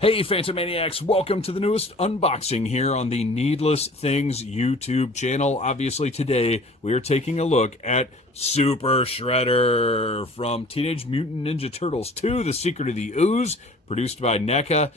Hey Phantom Maniacs, welcome to the newest unboxing here on the Needless Things YouTube channel. Obviously today we are taking a look at Super Shredder from Teenage Mutant Ninja Turtles 2, The Secret of the Ooze, produced by NECA.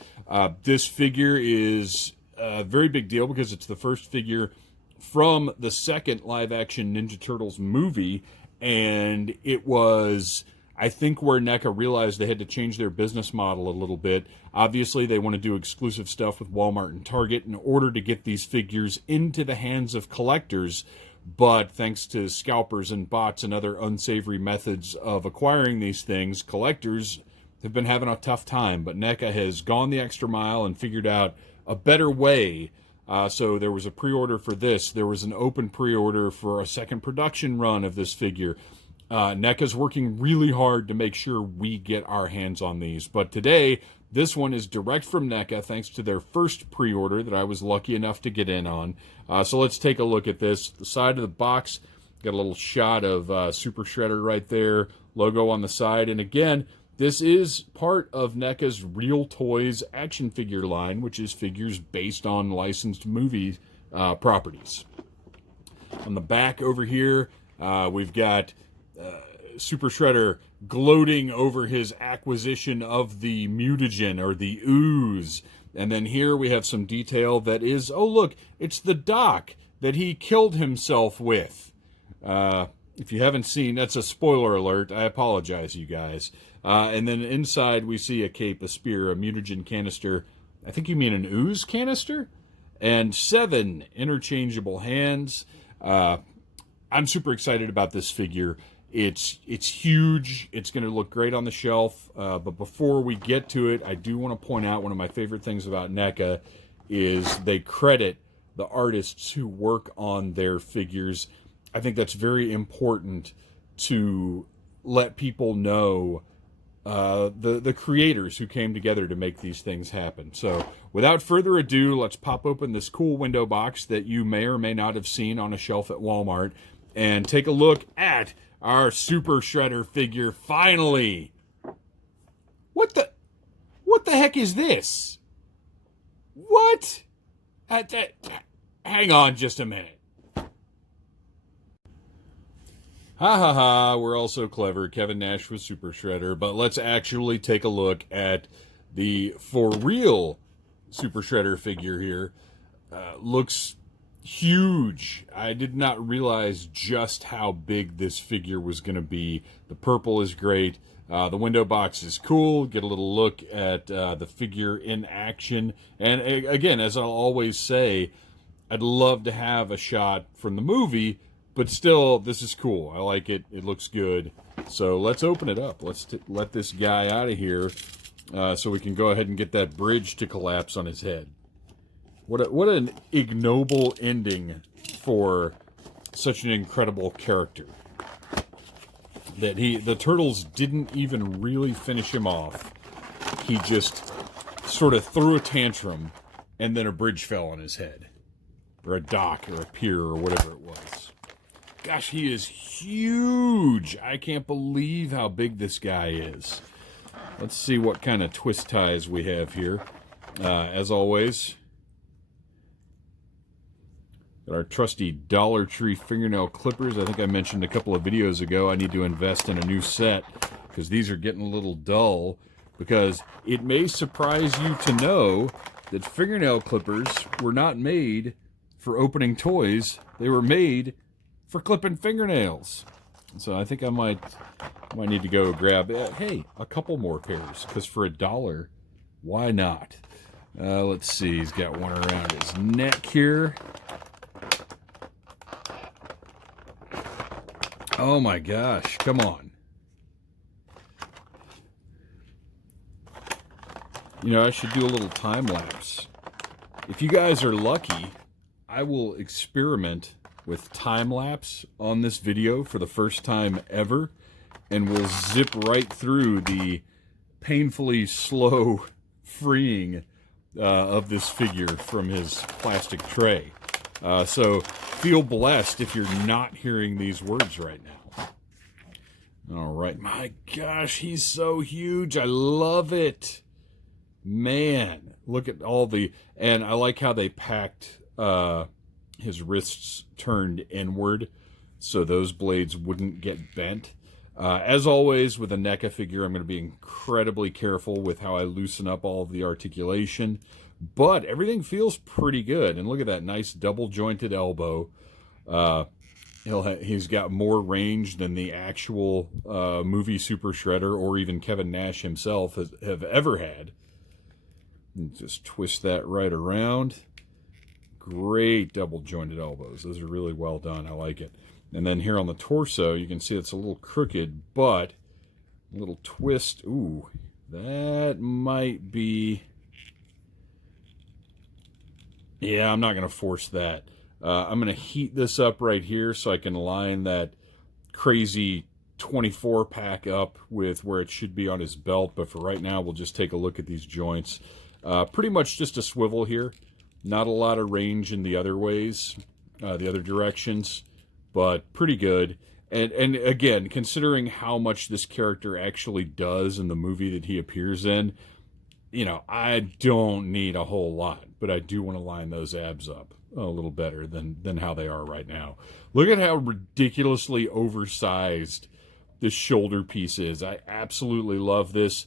This figure is a very big deal because it's the first figure from the second live-action Ninja Turtles movie, and it was, I think, where NECA realized they had to change their business model a little bit. Obviously, they want to do exclusive stuff with Walmart and Target in order to get these figures into the hands of collectors, but thanks to scalpers and bots and other unsavory methods of acquiring these things, collectors have been having a tough time. But NECA has gone the extra mile and figured out a better way. So there was a pre-order for this. There was an open pre-order for a second production run of this figure. NECA's working really hard to make sure we get our hands on these. But today, this one is direct from NECA, thanks to their first pre-order that I was lucky enough to get in on. So let's take a look at this. The side of the box, got a little shot of Super Shredder right there, logo on the side. And again, this is part of NECA's Real Toys action figure line, which is figures based on licensed movie properties. On the back over here, we've got Super Shredder gloating over his acquisition of the mutagen, or the Ooze. And then here we have some detail that is, oh look, it's the dock that he killed himself with. If you haven't seen, that's a spoiler alert. I apologize, you guys. And then inside we see a cape, a spear, a mutagen canister. I think you mean an Ooze canister? And 7 interchangeable hands. I'm super excited about this figure. It's huge. It's going to look great on the shelf. But before we get to it, I do want to point out one of my favorite things about NECA is they credit the artists who work on their figures. I think that's very important to let people know the creators who came together to make these things happen. So without further ado, let's pop open this cool window box that you may or may not have seen on a shelf at Walmart and take a look at our Super Shredder figure, finally. What the heck is this? What? Hang on just a minute. Ha ha ha, we're all so clever. Kevin Nash was Super Shredder, but let's actually take a look at the for real Super Shredder figure here. Looks huge. I did not realize just how big this figure was going to be. The purple is great. The window box is cool. Get a little look at the figure in action. And again, as I'll always say, I'd love to have a shot from the movie, but still, this is cool. I like it. It looks good. So let's open it up. Let's let this guy out of here so we can go ahead and get that bridge to collapse on his head. What an ignoble ending for such an incredible character. That the Turtles didn't even really finish him off. He just sort of threw a tantrum, and then a bridge fell on his head. Or a dock, or a pier, or whatever it was. Gosh, he is huge. I can't believe how big this guy is. Let's see what kind of twist ties we have here. As always, got our trusty Dollar Tree fingernail clippers. I think I mentioned a couple of videos ago I need to invest in a new set because these are getting a little dull. Because it may surprise you to know that fingernail clippers were not made for opening toys. They were made for clipping fingernails. So I think I might need to go grab, hey, a couple more pairs, because for $1, why not? Let's see, he's got one around his neck here. Oh my gosh, come on. You know, I should do a little time lapse. If you guys are lucky, I will experiment with time-lapse on this video for the first time ever, and we'll zip right through the painfully slow freeing of this figure from his plastic tray. So feel blessed if you're not hearing these words right now. All right, my gosh, he's so huge. I love it. Man, look at all the, and I like how they packed his wrists turned inward so those blades wouldn't get bent. As always, with a NECA figure, I'm going to be incredibly careful with how I loosen up all of the articulation, but everything feels pretty good. And look at that nice double-jointed elbow. He's got more range than the actual movie Super Shredder or even Kevin Nash himself have ever had. And just twist that right around. Great double-jointed elbows. Those are really well done. I like it. And then here on the torso, you can see it's a little crooked, but a little twist. Ooh, that might be... Yeah, I'm not going to force that. I'm going to heat this up right here so I can line that crazy 24 pack up with where it should be on his belt. But for right now, we'll just take a look at these joints. Pretty much just a swivel here. Not a lot of range in the other ways, the other directions, but pretty good. And again, considering how much this character actually does in the movie that he appears in, you know, I don't need a whole lot, but I do want to line those abs up a little better than how they are right now. Look at how ridiculously oversized this shoulder piece is. I absolutely love this.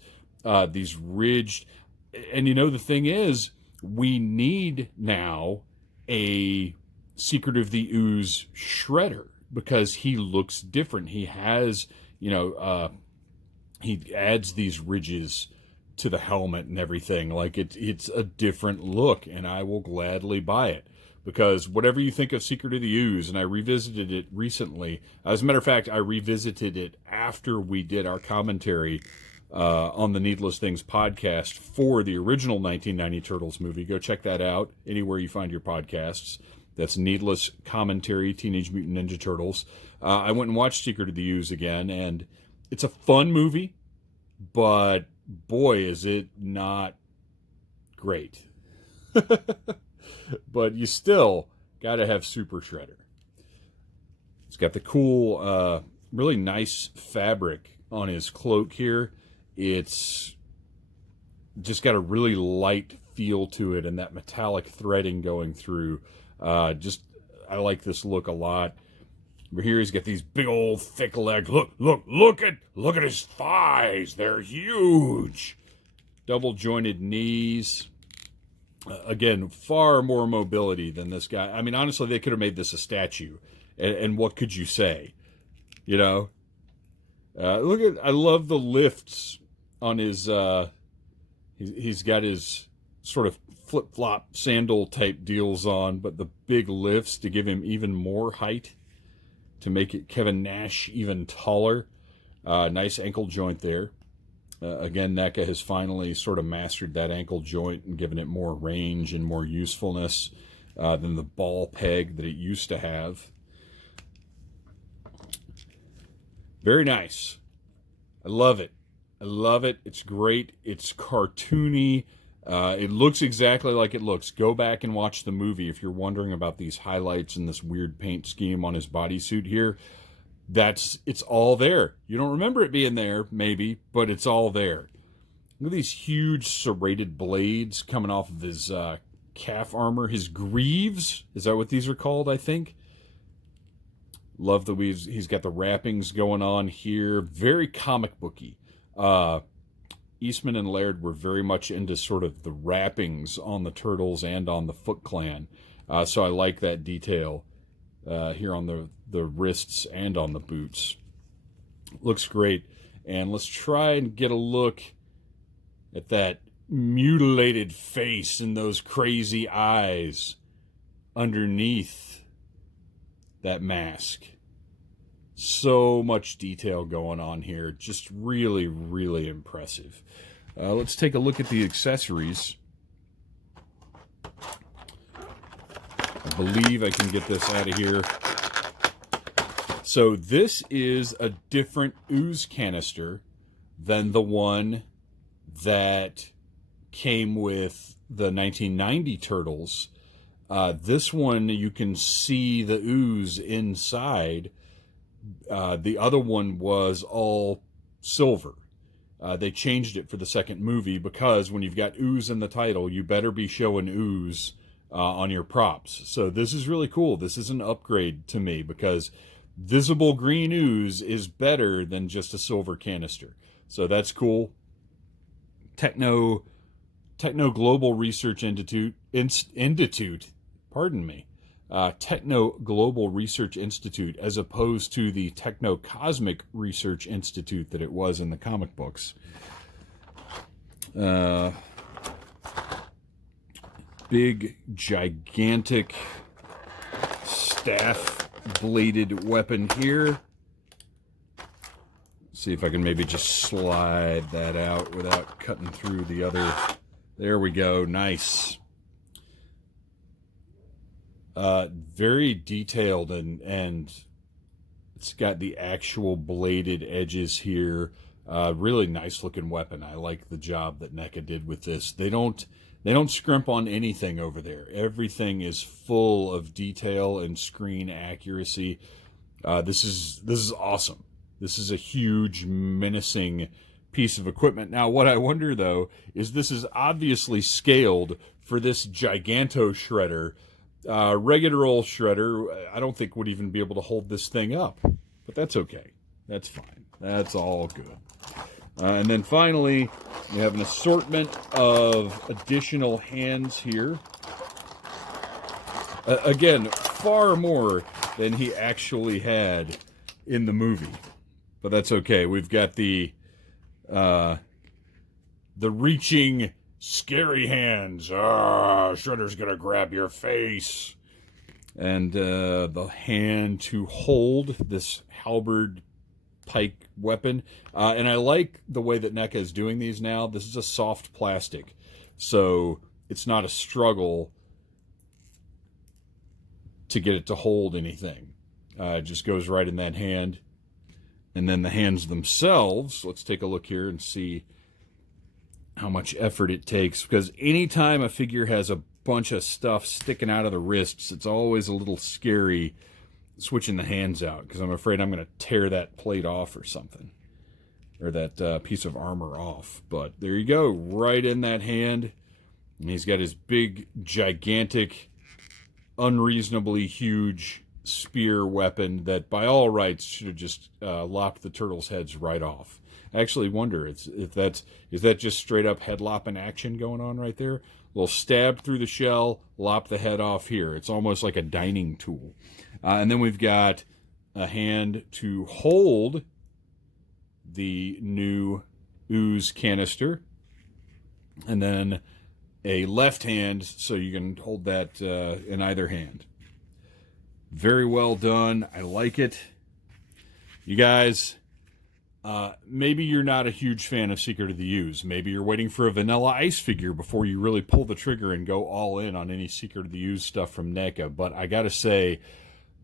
These ridged, and you know, the thing is, we need now a Secret of the Ooze Shredder because he looks different. He has, you know, he adds these ridges to the helmet and everything. Like it's a different look, and I will gladly buy it. Because whatever you think of Secret of the Ooze, and I revisited it recently. As a matter of fact, I revisited it after we did our commentary on the Needless Things podcast for the original 1990 Turtles movie. Go check that out anywhere you find your podcasts. That's Needless Commentary, Teenage Mutant Ninja Turtles. I went and watched Secret of the Ooze again, and it's a fun movie, but boy, is it not great. But you still got to have Super Shredder. It's got the cool, really nice fabric on his cloak here. It's just got a really light feel to it, and that metallic threading going through. I like this look a lot. Over here, he's got these big old thick legs. Look at his thighs. They're huge. Double jointed knees. Again, far more mobility than this guy. I mean, honestly, they could have made this a statue. And what could you say? You know? I love the lifts on his, he's got his sort of flip-flop sandal type deals on, but the big lifts to give him even more height, to make it Kevin Nash even taller. Nice ankle joint there. Again, NECA has finally sort of mastered that ankle joint and given it more range and more usefulness than the ball peg that it used to have. Very nice. I love it. I love it. It's great. It's cartoony. It looks exactly like it looks. Go back and watch the movie if you're wondering about these highlights and this weird paint scheme on his bodysuit here. It's all there. You don't remember it being there, maybe, but it's all there. Look at these huge serrated blades coming off of his calf armor. His greaves, is that what these are called, I think? Love the weaves. He's got the wrappings going on here. Very comic booky. Eastman and Laird were very much into sort of the wrappings on the Turtles and on the Foot Clan. So I like that detail here on the wrists and on the boots. Looks great. And let's try and get a look at that mutilated face and those crazy eyes underneath that mask. So much detail going on here. Just really, really impressive. Let's take a look at the accessories. I believe I can get this out of here. So this is a different Ooze canister than the one that came with the 1990 Turtles. This one, you can see the Ooze inside. The other one was all silver. They changed it for the second movie because when you've got Ooze in the title, you better be showing Ooze on your props. So this is really cool. This is an upgrade to me because visible green ooze is better than just a silver canister. So that's cool. Techno Global Research Institute, pardon me, Techno Global Research Institute, as opposed to the Techno Cosmic Research Institute that it was in the comic books. Big, gigantic staff bladed weapon here. See if I can maybe just slide that out without cutting through the other. There we go. Nice. Very detailed, and it's got the actual bladed edges here. Really nice looking weapon. I like the job that NECA did with this. They don't scrimp on anything over there. Everything is full of detail and screen accuracy. This is awesome. This is a huge, menacing piece of equipment. Now, what I wonder, though, is this is obviously scaled for this giganto shredder. Regular old shredder, I don't think would even be able to hold this thing up. But that's okay. That's fine. That's all good. And then finally, we have an assortment of additional hands here. Again, far more than he actually had in the movie. But that's okay. We've got the reaching, scary hands. Shredder's gonna grab your face. And the hand to hold this halberd pike weapon. And I like the way that NECA is doing these now. This is a soft plastic, so it's not a struggle to get it to hold anything. It just goes right in that hand. And then the hands themselves, let's take a look here and see how much effort it takes. Because anytime a figure has a bunch of stuff sticking out of the wrists, it's always a little scary switching the hands out, because I'm afraid I'm going to tear that plate off or something, or that piece of armor off. But there you go, right in that hand. And he's got his big, gigantic, unreasonably huge spear weapon that by all rights should have just lopped the turtles' heads right off. I actually wonder is that just straight up head lopping action going on right there? A little stab through the shell, lop the head off here. It's almost like a dining tool. And then we've got a hand to hold the new Ooze canister, and then a left hand so you can hold that in either hand. Very well done. I like it. You guys, maybe you're not a huge fan of Secret of the Ooze. Maybe you're waiting for a Vanilla Ice figure before you really pull the trigger and go all in on any Secret of the Ooze stuff from NECA. But I gotta say,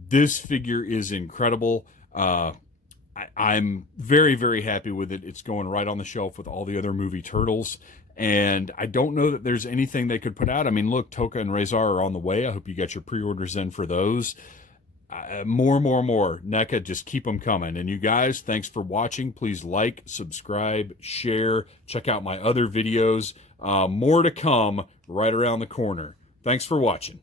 this figure is incredible. I'm very, very happy with it. It's going right on the shelf with all the other movie Turtles. And I don't know that there's anything they could put out. I mean, look, Toka and Razor are on the way. I hope you got your pre-orders in for those. More. NECA, just keep them coming. And you guys, thanks for watching. Please like, subscribe, share. Check out my other videos. More to come right around the corner. Thanks for watching.